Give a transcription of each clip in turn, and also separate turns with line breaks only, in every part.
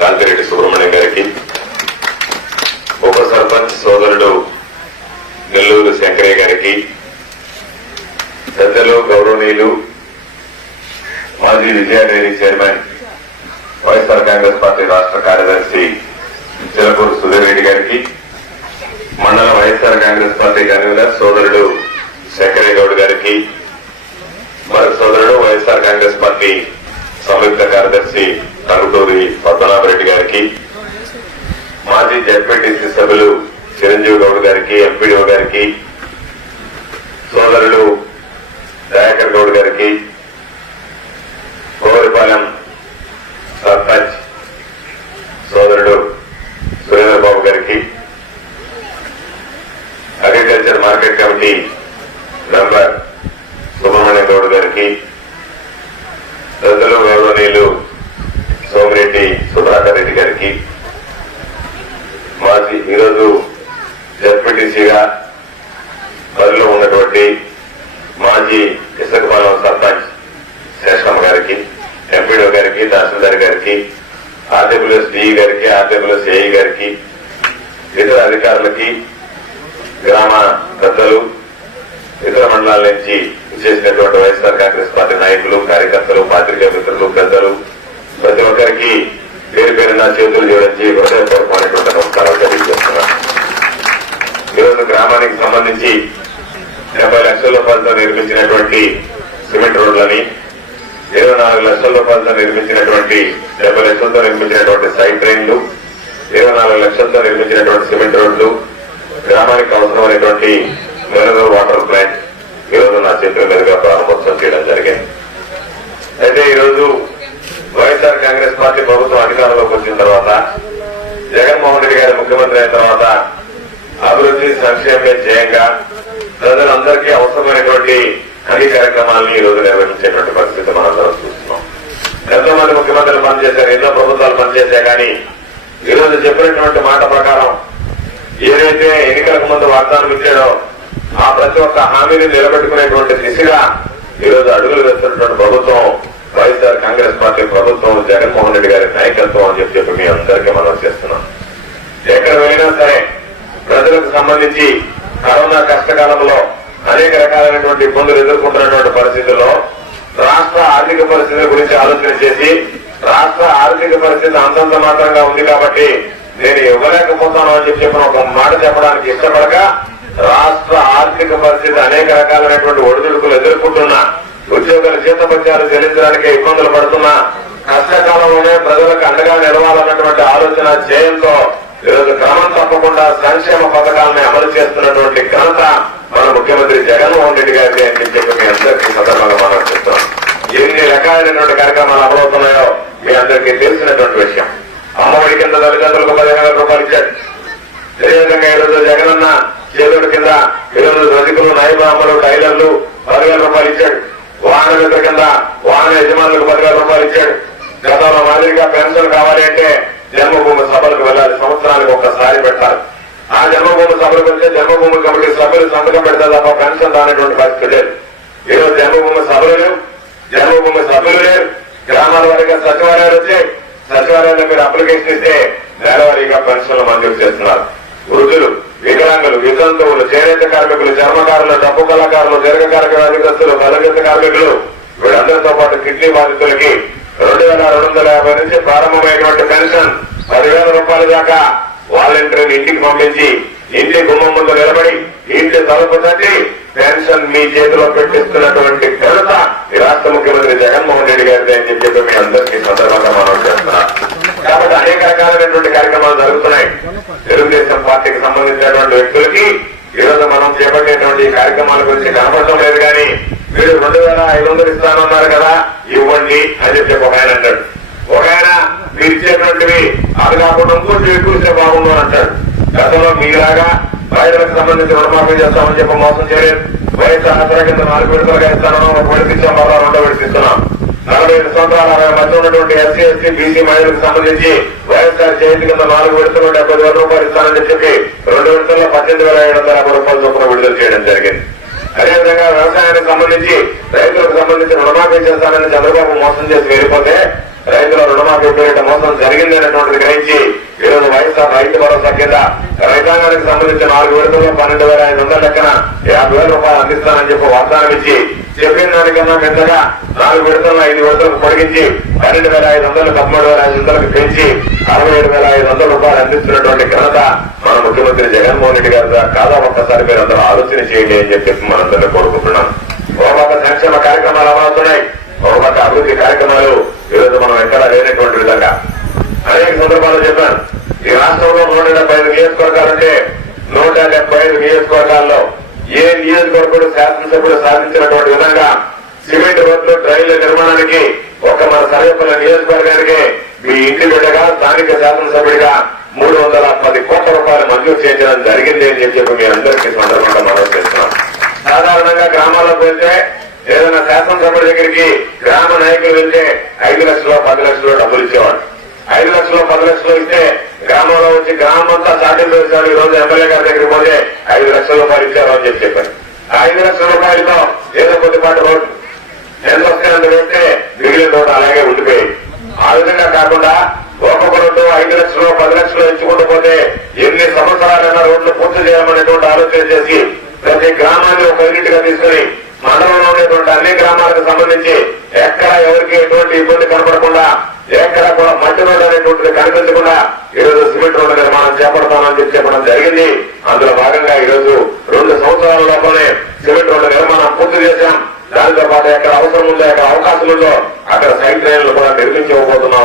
కాంతిరెడ్డి సుబ్రహ్మణ్యం గారికి ఉప సర్పంచ్ సోదరుడు నెల్లూరు శంకరయ్య గారికి పెద్దలు గౌరవనీయులు మాజీ Vijaya dairy chairman YSR Congress party రాష్ట్ర కార్యదర్శి చిలకూరు సుధీర్ రెడ్డి గారికి మండల వైఎస్ఆర్ కాంగ్రెస్ పార్టీ కన్వీనర్ సోదరుడు శంకరయ్య గౌడ్ గారికి మరొక సోదరుడు వైఎస్ఆర్ కాంగ్రెస్ పార్టీ సంయుక్త కార్యదర్శి టంగుటూరి పద్మనాభరెడ్డి గారికి మాజీ జడ్పీటీసీ సభ్యులు చిరంజీవి గౌడ్ గారికి ఎంపీడీఓ గారికి సోదరులు దయాకర్ గౌడ్ గారికి గోరిపాలెం సర్పంచ్ సోదరుడు సురేంద్రబాబు గారికి agriculture market committee member Subrahmanya Goud గారికి పెద్దలు గౌరవనీయ సోమిరెడ్డి సుధాకర్ రెడ్డి గారికి. మాజీ ఈరోజు జడ్పీటీసీగా బరిలో ఉన్నటువంటి మాజీ ఇసుకపాలెం సర్పంచ్ శేషమ్మ గారికి ఎంపీడో గారికి తహసీల్దార్ గారికి ఆర్డబ్ల్యూఎస్ డిఈ గారికి ఆర్డబ్ల్యూఎస్ ఏఈ గారికి ఇతర అధికారులకి గ్రామ పెద్దలు ఇతర మండలాల నుంచి చేసినటువంటి వైఎస్ఆర్ కాంగ్రెస్ పార్టీ నాయకులు కార్యకర్తలు పాత్రికేయ మిత్రులు పెద్దలు ప్రతి ఒక్కరికి పేరు పేరున చేతులు జోడించి హృదయపూర్వకమైనటువంటి నమస్కారాలు తెలియజేస్తున్నాను. ఈరోజు గ్రామానికి సంబంధించి డెబ్బై లక్షల రూపాయలతో నిర్మించినటువంటి సిమెంట్ రోడ్లని ఇరవై నాలుగు లక్షల రూపాయలతో నిర్మించినటువంటి డెబ్బై లక్షలతో నిర్మించినటువంటి సైడ్ ట్రైన్లు ఇరవై నాలుగు లక్షలతో నిర్మించినటువంటి సిమెంట్ రోడ్లు గ్రామానికి అవసరమైనటువంటి మినరల్ వాటర్ ప్లాంట్ ఈ రోజు నా చేతుల మీదుగా ప్రారంభోత్సవం చేయడం జరిగింది. అయితే ఈరోజు వైఎస్ఆర్ కాంగ్రెస్ పార్టీ ప్రభుత్వం అధికారంలోకి వచ్చిన తర్వాత జగన్మోహన్ రెడ్డి గారు ముఖ్యమంత్రి అయిన తర్వాత అభివృద్ధి సంక్షేమే జయంగా ప్రజలందరికీ అవసరమైనటువంటి అన్ని కార్యక్రమాలను ఈ రోజు నిర్వహించేటువంటి పరిస్థితి మనందరం చూస్తున్నాం. ఎంతో మంది ముఖ్యమంత్రులు పనిచేశారు ఎన్నో ప్రభుత్వాలు పనిచేశాయి కానీ ఈ రోజు చెప్పినటువంటి మాట ప్రకారం ఏదైతే ఎన్నికలకు ముందు వాగ్దానం ఇచ్చాడో ఆ ప్రతి ఒక్క హామీని నిలబెట్టుకునేటువంటి దిశగా ఈ రోజు అడుగులు వేస్తున్నటువంటి ప్రభుత్వం వైఎస్ఆర్ కాంగ్రెస్ పార్టీ ప్రభుత్వం జగన్మోహన్ రెడ్డి గారి నాయకత్వం అని చెప్పి చెప్పి మీ అందరికీ మనం చేస్తున్నాం. ఎక్కడ వెళ్ళినా సరే ప్రజలకు సంబంధించి కరోనా కష్టకాలంలో అనేక రకాలైనటువంటి ఇబ్బందులు ఎదుర్కొంటున్నటువంటి పరిస్థితుల్లో రాష్ట్ర ఆర్థిక పరిస్థితుల గురించి ఆలోచన చేసి రాష్ట్ర ఆర్థిక పరిస్థితి అంతంత మాత్రంగా ఉంది కాబట్టి నేను ఇవ్వలేకపోతాను అని చెప్పి చెప్పిన ఒక మాట చెప్పడానికి ఇష్టపడక రాష్ట్ర ఆర్థిక పరిస్థితి అనేక రకాలైనటువంటి ఒడిదుడుకులు ఎదుర్కొంటున్నా ఉద్యోగుల జీతపత్యాలు చెల్లించడానికి ఇబ్బందులు పడుతున్నా కష్టకాలంలోనే ప్రజలకు అండగా నిలవాలన్నటువంటి ఆలోచన చేయంతో ఈరోజు క్రమం తప్పకుండా సంక్షేమ పథకాలను అమలు చేస్తున్నటువంటి ఘనత మన ముఖ్యమంత్రి జగన్మోహన్ రెడ్డి గారికి అని చెప్పి మీ అందరికీ సందర్భంగా మనం చెప్తున్నాం ఎన్ని రకాలైనటువంటి కార్యక్రమాలు అమలవుతున్నాయో మీ అందరికీ తెలిసినటువంటి విషయం. అమ్మఒడి కింద తల్లిదండ్రులకు పదిహేను వేల రూపాయలు ఇచ్చాడు. అదేవిధంగా ఈరోజు జగనన్న చేతుడి కింద ఈరోజు రజకులు నాయబామ్మలు టైలర్లు పదివేల రూపాయలు ఇచ్చాడు వాహన మిత్ర కింద వాహన యజమానులకు పదివేల రూపాయలు ఇచ్చాడు గతంలో మాదిరిగా పెన్షన్ కావాలి అంటే జన్మభూమి సభలకు వెళ్ళాలి సంవత్సరానికి ఒక్కసారి పెట్టాలి. ఆ జన్మభూమి సభలకు వెళ్తే జన్మభూమి కమిటీ సభ్యులు సంతకం పెడితే తప్ప పెన్షన్ రానటువంటి పరిస్థితి లేదు. ఈరోజు జన్మభూమి సభలు లేవు జన్మభూమి సభ్యులు లేరు. గ్రామాల వారిగా సచివాలయాలు వచ్చాయి. సచివాలయంలో మీరు అప్లికేషన్ ఇస్తే నెలవారీగా పెన్షన్లు మంజూరు చేస్తున్నారు. వృద్ధులు వికలాంగులు వితంతువులు చేనేత కార్మికులు చర్మకారులు డబ్బు కళాకారులు దీర్ఘకాలిక వ్యాధిగ్రస్తులు బలగత కార్మికులు వీళ్ళందరితో పాటు కిడ్నీ బాధితులకి రెండు వేల రెండు వందల యాభై నుంచి ప్రారంభమైనటువంటి పెన్షన్ పదివేల రూపాయల దాకా వాలంటీర్ని ఇంటికి పంపించి ఇంటి గుమ్మం ముందు నిలబడి ఇంటి తలుపు తట్టి పెన్షన్ మీ చేతిలో పెట్టిస్తున్నటువంటి ఘనత ఈ రాష్ట్ర ముఖ్యమంత్రి జగన్మోహన్ రెడ్డి గారిది అని చెప్పి మీ అందరికీ సందర్భంగా మనం చేస్తున్నారు కాబట్టి అనేక రకాలైనటువంటి కార్యక్రమాలు జరుగుతున్నాయి. తెలుగుదేశం పార్టీకి సంబంధించినటువంటి వ్యక్తులకి ఈ రోజు మనం చేపట్టేటువంటి కార్యక్రమాల గురించి కనపడటం లేదు కానీ మీరు రెండు వేల ఐదు వందలు ఇస్తానన్నారు కదా. ఇవ్వండి అని చెప్పి ఒక ఆయన అంటాడు. ఒక ఆయన మీరు ఇచ్చేటువంటివి అది కాకుండా ఇంకోటి ఎక్కువ బాగుండు అంటాడు. గతంలో మీలాగా రైతులకు సంబంధించి రుణమాఫీ చేస్తామని చెప్పి మోసం చేయలేదు. వైఎస్ఆర్ ఆసరా కింద నాలుగు విడతలుగా ఇస్తాను ఒక విడిపిస్తాం ఇచ్చాం మరలా రెండో విడిపిస్తున్నాం. నలభై ఐదు సంవత్సరాల అరవై మధ్య ఉన్నటువంటి ఎస్సీ ఎస్టీ బీసీ మహిళలకు సంబంధించి వైఎస్ఆర్ జయంతి కింద నాలుగు విడతలు డెబ్బై వేల రూపాయలు ఇస్తానని చెప్పి రెండు విడతల్లో పద్దెనిమిది వేల ఏడు వందల యాభై రూపాయల చొప్పున విడుదల చేయడం జరిగింది. అదేవిధంగా వ్యవసాయానికి సంబంధించి రైతులకు సంబంధించి రుణమాఫీ చేస్తానని చంద్రబాబు మోసం చేసి వెళ్ళిపోతే రైతుల రుణమాఫీ పేరిట మోసం జరిగింది అనేటువంటిది గ్రహించి ఈరోజు వైఎస్ఆర్ రైతు భరోసా కింద రైతాంగానికి సంబంధించి నాలుగు విడతల్లో పన్నెండు వేల ఐదు వందల లెక్కన యాభై వేల రూపాయలు అందిస్తానని చెప్పి వాగ్దానం ఇచ్చి చెప్పిన దానికన్నా పెద్దగా నాలుగు విడతలను ఐదు విడతలకు పొడిగించి పన్నెండు వేల ఐదు వందలు పదమూడు వేల ఐదు వందలకు పెంచి అరవై ఏడు వేల ఐదు వందల రూపాయలు అందిస్తున్నటువంటి ఘనత మన ముఖ్యమంత్రి జగన్మోహన్ రెడ్డి గారు కాదా ఒక్కసారి మీరు అందరూ ఆలోచన చేయండి అని చెప్పి మనందరినీ కోరుకుంటున్నాం. ఒక సంక్షేమ కార్యక్రమాలు అమలవుతున్నాయి ఒక అభివృద్ధి కార్యక్రమాలు ఈరోజు మనం ఎక్కడా లేనటువంటి విధంగా. అనేక సందర్భాల్లో చెప్పాను. ఈ రాష్ట్రంలో నూట డెబ్బై ఐదు నియోజకవర్గాలుంటే నూట డెబ్బై ఐదు నియోజకవర్గాల్లో ఏ నియోజకవర్గుడు శాసనసభ్యుడు సాధించినటువంటి విధంగా సిమెంట్ రోడ్లు డ్రైన్ల నిర్మాణానికి ఒక మన సర్వేపల్లి నియోజకవర్గానికి మీ ఇంటి బిడ్డగా స్థానిక శాసనసభ్యుడిగా మూడు వందల పది కోట్ల రూపాయలు మంజూరు చేయించడం జరిగింది అని చెప్పి మీ అందరికీ సందర్భంగా మనం చేస్తున్నాం సాధారణంగా గ్రామాల్లోకి వెళ్తే ఏదైనా శాసనసభ్యుడి దగ్గరికి గ్రామ నాయకులు వెళ్తే ఐదు లక్షలు పది లక్షలు డబ్బులు ఇచ్చేవాడు ఐదు లక్షలు పది లక్షలు ఇస్తే గ్రామంలో వచ్చి గ్రామం అంతా చాటింపు వేశారు. ఈ రోజు ఎమ్మెల్యే గారి దగ్గరికి పోతే ఐదు లక్షల రూపాయలు ఇచ్చారు అని చెప్పి చెప్పారు. ఆ ఐదు లక్షల రూపాయలతో ఏదో కొద్దిపాటు రోడ్డు ఎంత వస్తే అంత వేస్తే మిగిలిన రోడ్డు అలాగే ఉండిపోయింది ఆ విధంగా కాకుండా ఒక్కొక్క రోడ్డు ఐదు లక్షలు పది లక్షలు ఇచ్చుకుంటూ పోతే ఎన్ని సంవత్సరాలైనా రోడ్లు పూర్తి చేయమనేటువంటి ఆలోచన చేసి ప్రతి గ్రామాన్ని ఒక యూనిట్గా తీసుకుని మండలంలో అన్ని గ్రామాలకు సంబంధించి ఎక్కడ ఎవరికి ఎటువంటి ఇబ్బంది కనపడకుండా ఎక్కడ కూడా మట్టి రోడ్డు అనేటువంటిది కనిపించకుండా ఈరోజు సిమెంట్ రోడ్డు నిర్మాణం చేపడతామని చెప్పి చెప్పడం జరిగింది. అందులో భాగంగా ఈరోజు రెండు సంవత్సరాల లోపలే సిమెంట్ రోడ్డు నిర్మాణం పూర్తి చేశాం. దానితో పాటు ఎక్కడ అవసరం ఉందో ఎక్కడ అవకాశం ఉందో అక్కడ సైడ్ డ్రైన్లు కూడా నిర్మించి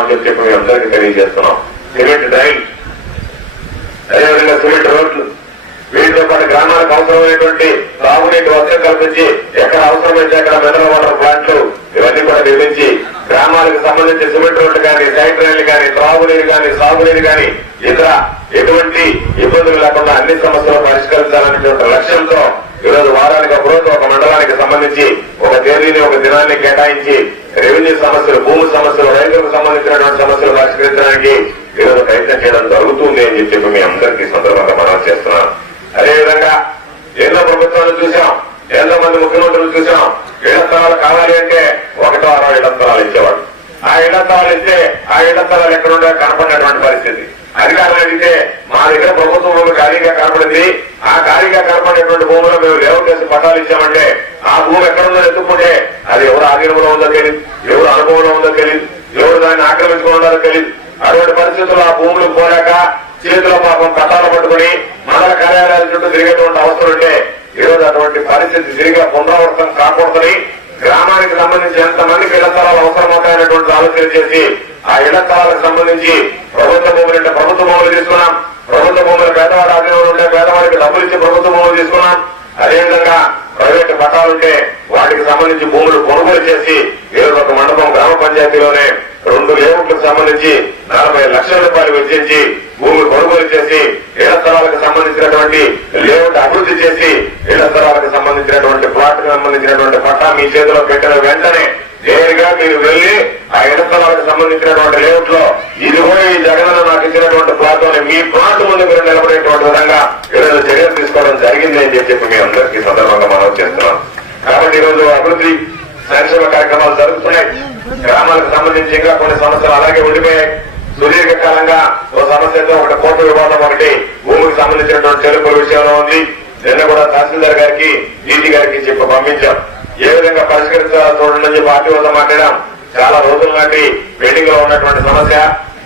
అని చెప్పి మీ అందరికీ తెలియజేస్తున్నాం. Cement drain. అదేవిధంగా సిమెంట్ రోడ్ అవసరమైనటువంటి తాగునీటి వసతి కల్పించి ఎక్కడ అవసరమైతే అక్కడ మినరల్ వాటర్ ప్లాంట్లు ఇవన్నీ కూడా నిర్మించి గ్రామాలకు సంబంధించి సిమెంట్ రోడ్లు కానీ సైడ్ కానీ త్రాగునీరు కానీ సాగునీరు కానీ ఇతర ఎటువంటి ఇబ్బందులు లేకుండా అన్ని సమస్యలు పరిష్కరించాలనేటువంటి లక్ష్యంతో ఈరోజు వారానికి ఒక రోజు ఒక మండలానికి సంబంధించి ఒక తేదీని ఒక దినాన్ని కేటాయించి రెవెన్యూ సమస్యలు భూమి సమస్యలు రైతులకు సంబంధించినటువంటి సమస్యలు పరిష్కరించడానికి ఈరోజు ప్రయత్నం చేయడం జరుగుతుంది అని చెప్పి మీ అందరికీ ఈ సందర్భంగా మనం చేస్తున్నాం అదేవిధంగా ఎన్నో ప్రభుత్వాలు చూసాం ఎంతో మంది ముఖ్యమంత్రులు చూసాం ఇళ్ళ స్థలాలు కావాలి అంటే ఒకటో అరవై ఇళ్ళ స్థలాలు ఇచ్చేవాడు ఆ ఇళ్ళ స్థలాలు ఇస్తే ఆ ఇళ్ళ స్థలాలు ఎక్కడుండో కనపడినటువంటి పరిస్థితి అధికారులు అడిగితే మా దగ్గర ప్రభుత్వ భూమి ఖాళీగా కనపడింది ఆ ఖాళీగా కనపడేటువంటి భూములు మేము లేఅవుట్ చేసి పట్టాలు ఆ భూమి ఎక్కడుందో ఎత్తుకుంటే అది ఎవరు ఆధీనంలో ఉందో తెలియదు ఎవరు అనుభవంలో ఉందో తెలియదు ఎవరు దాన్ని ఆక్రమించుకున్నారో తెలియదు అటువంటి పరిస్థితుల్లో ఆ భూములు పోలేక చేతిలో పాపం పట్టాలు పట్టుకుని మండల కార్యాలయాల చుట్టూ తిరిగేటువంటి అవసరం ఉంటే ఈరోజు అటువంటి పరిస్థితి తిరిగి పునరావృతం కాకూడదని గ్రామానికి సంబంధించి ఎంతమందికి ఇళ్ళ స్థలాలు అవసరమవుతాయనేటువంటి ఆలోచన చేసి ఆ ఇళ్ళ స్థలాలకు సంబంధించి ప్రభుత్వ భూములు అంటే ప్రభుత్వ భూములు తీసుకున్నాం. ప్రభుత్వ భూములు పేదవాడి ఆధీనంలో ఉంటే పేదవాడికి డబ్బులు ఇచ్చి ప్రభుత్వ భూములు తీసుకున్నాం. అదేవిధంగా ప్రైవేట్ పట్టాలుంటే వాటికి సంబంధించి భూములు కొనుగోలు చేసి ఏదో ఒక మండపం గ్రామ పంచాయతీలోనే రెండు లేఅవుట్లకు సంబంధించి నలభై లక్షల రూపాయలు వెచ్చించి భూమి కొనుగోలు చేసి ఇళ్ళ స్థలాలకు సంబంధించినటువంటి లేఅవుట్ అభివృద్ధి చేసి ఇళ్ళ స్థలాలకు సంబంధించినటువంటి ప్లాట్ సంబంధించినటువంటి పట్టా మీ చేతిలో పెట్టిన వెంటనే నేరుగా మీరు వెళ్ళి ఆ ఇళ్ళ సంబంధించినటువంటి లేఅవుట్లో ఇదిగో ఈ జగన్ నాకు ఇచ్చినటువంటి ప్లాట్ మీ ప్లాట్ ముందు మీరు నిలబడేటువంటి విధంగా ఈరోజు చర్యలు తీసుకోవడం జరిగింది అని చెప్పి మీ అందరికీ సందర్భంగా మనం చేస్తున్నాం. కాబట్టి ఈరోజు అభివృద్ధి సంక్షేమ కార్యక్రమాలు జరుగుతున్నాయి. గ్రామాలకు సంబంధించి ఇంకా కొన్ని సమస్యలు అలాగే ఉండిపోయాయి. సుదీర్ఘకాలంగా ఒక సమస్యతో ఒకటి కోర్టు వివాదం ఒకటి భూమికి సంబంధించినటువంటి చెరుకుల విషయంలో ఉంది. నిన్న కూడా తహసీల్దార్ గారికి డీజీ గారికి చెప్పి పంపించాం. ఏ విధంగా పరిష్కరించాలో చూడండి అని చెప్పి ఆర్టీఓతో మాట్లాడాం. చాలా రోజుల నాటి పెండింగ్లో ఉన్నటువంటి సమస్య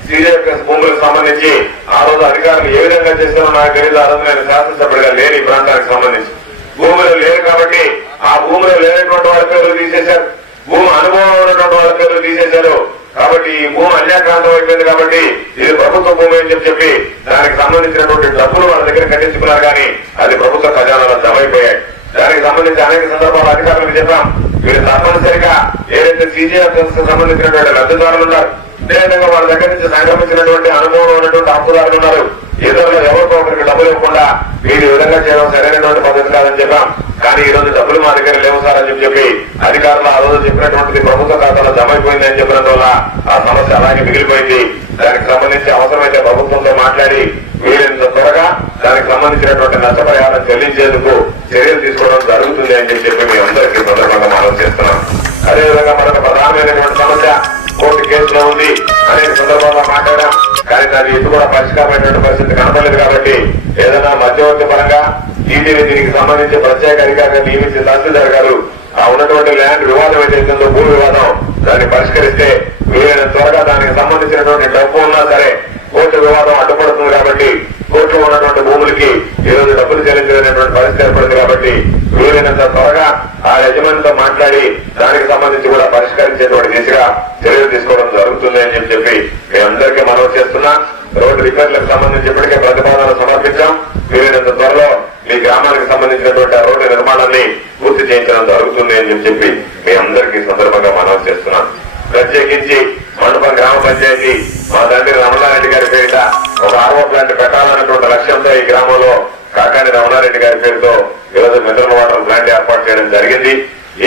సీరియస్ భూములకు సంబంధించి ఆ రోజు అధికారులు ఏ విధంగా చేశారో నాకు తెలియదు. ఆ రోజు నేను శాసనసభ్యుడిగా లేని ఈ ప్రాంతానికి సంబంధించి. భూములు లేరు కాబట్టి ఆ భూములు లేనటువంటి వాళ్ళ పేర్లు తీసేశారు. భూమి అనుభవం ఉన్నటువంటి వాళ్ళ పేర్లు తీసేశారు. కాబట్టి ఈ భూమి అన్యాక్రాంతం అయిపోయింది కాబట్టి ఇది ప్రభుత్వ భూమి అని చెప్పి చెప్పి దానికి సంబంధించినటువంటి డబ్బులు వాళ్ళ దగ్గర కట్టించుకున్నారు కానీ అది ప్రభుత్వ ఖజానాలో జమ అయిపోయాయి. దానికి సంబంధించి అనేక సందర్భాలు అధికారులకు చెప్పాం. మీరు తప్పనిసరిగా ఏదైతే సీజీఎఫ్ సంబంధించినటువంటి లబ్ధిదారులు ఉన్నారు అదేవిధంగా వాళ్ళ దగ్గర నుంచి సంక్రమించినటువంటి అనుభవం ఉన్నటువంటి హక్కుదారులు ఉన్నారు. ఇతరులు ఎవరికో ఒకరికి డబ్బులు ఇవ్వకుండా మీరు ఈ విధంగా చేయడం సరైనటువంటి పద్ధతి కాదని చెప్పాం. కానీ ఈ రోజు డబ్బులు మా దగ్గర లేవు సార్ అని చెప్పి చెప్పి అధికారులు ఆ రోజు చెప్పినటువంటిది ప్రభుత్వ ఖాతాలో జమ అయిపోయింది అని చెప్పినందువల్ల ఆ సమస్య అలాగే మిగిలిపోయింది. దానికి సంబంధించి అవసరమైతే ప్రభుత్వంతో మాట్లాడి వీలైనంత త్వరగా దానికి సంబంధించినటువంటి నష్టపరిహారం చెల్లించేందుకు చర్యలు తీసుకోవడం జరుగుతుంది అని చెప్పి మీ అందరికీ మనం చేస్తున్నాం. అదేవిధంగా మనకు ప్రధానమైనటువంటి సమస్య కోర్టు కేసులో ఉంది. అనేక సందర్భంగా మాట్లాడాం. కానీ దాని ఎందుకు కూడా పరిష్కారమైనటువంటి పరిస్థితి కనపడలేదు కాబట్టి ఏదైనా మధ్యవర్తి పరంగా టీటీవీ దీనికి సంబంధించి ప్రత్యేక అధికారులు నియమించిన తహసీల్దార్ గారు ఆ ఉన్నటువంటి ల్యాండ్ వివాదం ఏదైతే సంబంధించినటువంటి ఆ రోడ్డు నిర్మాణాన్ని పూర్తి చేయించడం జరుగుతుంది అని చెప్పి మీ అందరికీ సందర్భంగా మనవి చేస్తున్నాం. ప్రత్యేకించి మండపం గ్రామ పంచాయతీ మా తండ్రి రమణారెడ్డి గారి పేరిట ఒక ఆర్వో ప్లాంట్ పెట్టాలన్నటువంటి లక్ష్యంతో ఈ గ్రామంలో కాకాని రమణారెడ్డి గారి పేరుతో ఈరోజు మినరల్ వాటర్ ప్లాంట్ ఏర్పాటు చేయడం జరిగింది.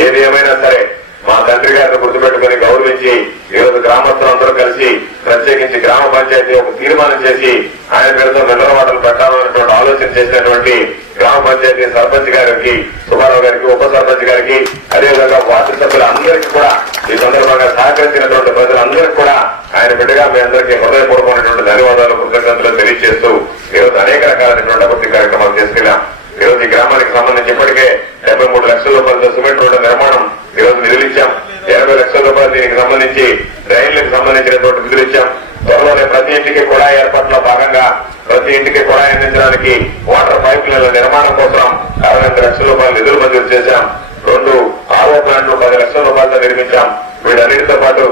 ఏది ఏమైనా సరే మా తండ్రి గారిని గుర్తుపెట్టుకుని గౌరవించి ఈరోజు గ్రామస్తులందరూ కలిసి ప్రత్యేకించి గ్రామ పంచాయతీ ఒక తీర్మానం చేసి ఆయన పేరుతో మినరల్ మాటలు పెట్టాలన్నటువంటి ఆలోచన చేసినటువంటి గ్రామ పంచాయతీ సర్పంచ్ గారికి సుబ్బారావు గారికి ఉప సర్పంచ్ గారికి అదేవిధంగా వార్డు సభ్యులందరికీ కూడా ఈ సందర్భంగా సహకరించినటువంటి ప్రజలందరికీ కూడా ఆయన బిడ్డగా మీ అందరికీ హృదయపూర్వకమైనటువంటి ధన్యవాదాలు కృతజ్ఞతలు తెలియజేస్తూ ఈరోజు అనేక రకాలైనటువంటి అభివృద్ధి కార్యక్రమాలు చేసుకున్నాం ఈరోజు ఈ గ్రామానికి సంబంధించి ఇప్పటికే డెబ్బై మూడు లక్షల రూపాయలతో సిమెంట్ రోడ్డు నిర్మాణం ఈరోజు నిధులు ఇచ్చాం ఎనభై లక్షల రూపాయలు దీనికి సంబంధించి రైళ్ళకు సంబంధించినటువంటి నిధులు ఇచ్చాం. త్వరలోనే ప్రతి ఇంటికి కూడా ఏర్పాట్లో భాగంగా ప్రతి ఇంటికి కూడా అందించడానికి వాటర్ పైప్ లైన్ల నిర్మాణం కోసం అరవై ఎనిమిది లక్షల రూపాయలు నిధులు మంజూరు చేశాం. రెండు ఆరో ప్లాంట్లు పది లక్షల రూపాయలతో నిర్మించాం. వీటన్నిటితో పాటు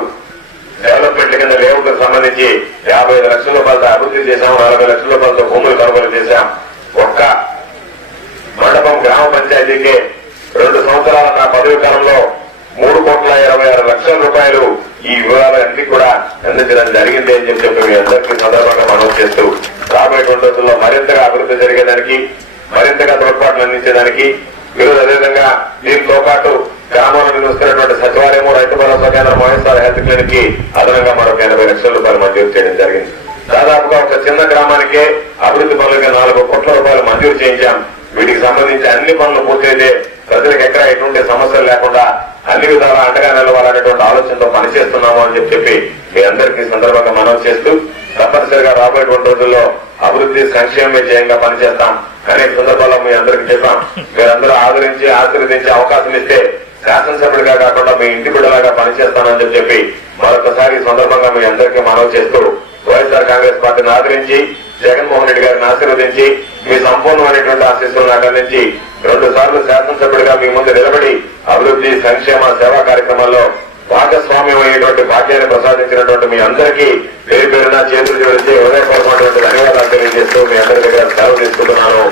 డెవలప్మెంట్ కింద లేఅవుట్ సంబంధించి యాభై ఐదు లక్షల రూపాయలతో అభివృద్ధి చేశాం. నలభై లక్షల రూపాయలతో భూములు కొనుగోలు చేశాం. ఒక్క మండపం గ్రామ పంచాయతీకే సంవత్సరాల నా పదవి కాలంలో మూడు కోట్ల ఇరవై ఆరు లక్షల రూపాయలు ఈ వివరాలన్నీ కూడా అందించడం జరిగింది అని చెప్పి మీ అందరికీ సందర్భంగా మనం చేస్తూ రాబోయేటువంటి రోజుల్లో మరింతగా అభివృద్ధి జరిగేదానికి మరింతగా తోడ్పాట్లు అందించేదానికి ఈరోజు అదేవిధంగా దీంతో పాటు గ్రామంలో నిర్వహిస్తున్నటువంటి సచివాలయము రైతు భరోసా కేంద్రం వైఎస్ఆర్ హెల్త్ క్లినిక్కి అదనంగా మరొక ఎనభై లక్షల రూపాయలు మంజూరు చేయడం జరిగింది. దాదాపుగా ఒక చిన్న గ్రామానికే అభివృద్ధి పనులుగా నాలుగు కోట్ల రూపాయలు మంజూరు చేయించాం. వీటికి సంబంధించి అన్ని పనులు పూర్తయితే ప్రజలకు ఎక్కడ ఎటువంటి సమస్యలు లేకుండా అన్ని విధాలా అండగా నిలవాలనేటువంటి ఆలోచనతో పనిచేస్తున్నాము అని చెప్పి మీ అందరికీ సందర్భంగా మనవి చేస్తూ తప్పనిసరిగా రాబోయేటువంటి రోజుల్లో అభివృద్ధి సంక్షేమ ధ్యేయంగా పనిచేస్తాం. అనేక సందర్భాల్లో మీ అందరికీ చెప్పాం. మీరందరూ ఆదరించి ఆశీర్వదించే అవకాశం ఇస్తే శాసనసభ్యుడిగా కాకుండా మీ ఇంటి బిడ్డలాగా పనిచేస్తానని చెప్పి మరొకసారి సందర్భంగా మీ అందరికీ మనవి చేస్తూ వైఎస్ఆర్ కాంగ్రెస్ పార్టీని ఆదరించి జగన్మోహన్ రెడ్డి గారిని ఆశీర్వదించి మీ సంపూర్ణమైనటువంటి ఆశీస్సులను నాకు రెండు సార్లు శాసనసభ్యుడిగా మీ ముందు నిలబడి అభివృద్ధి సంక్షేమ సేవా కార్యక్రమాల్లో భాగస్వామ్యం అయ్యేటువంటి భాగ్యాన్ని ప్రసాదించినటువంటి మీ అందరికీ పేరు పేరున చేతులు జోడించి హృదయపూర్వకమైనటువంటి ధన్యవాదాలు తెలియజేస్తూ మీ అందరి దగ్గర సెలవు తీసుకుంటున్నాను.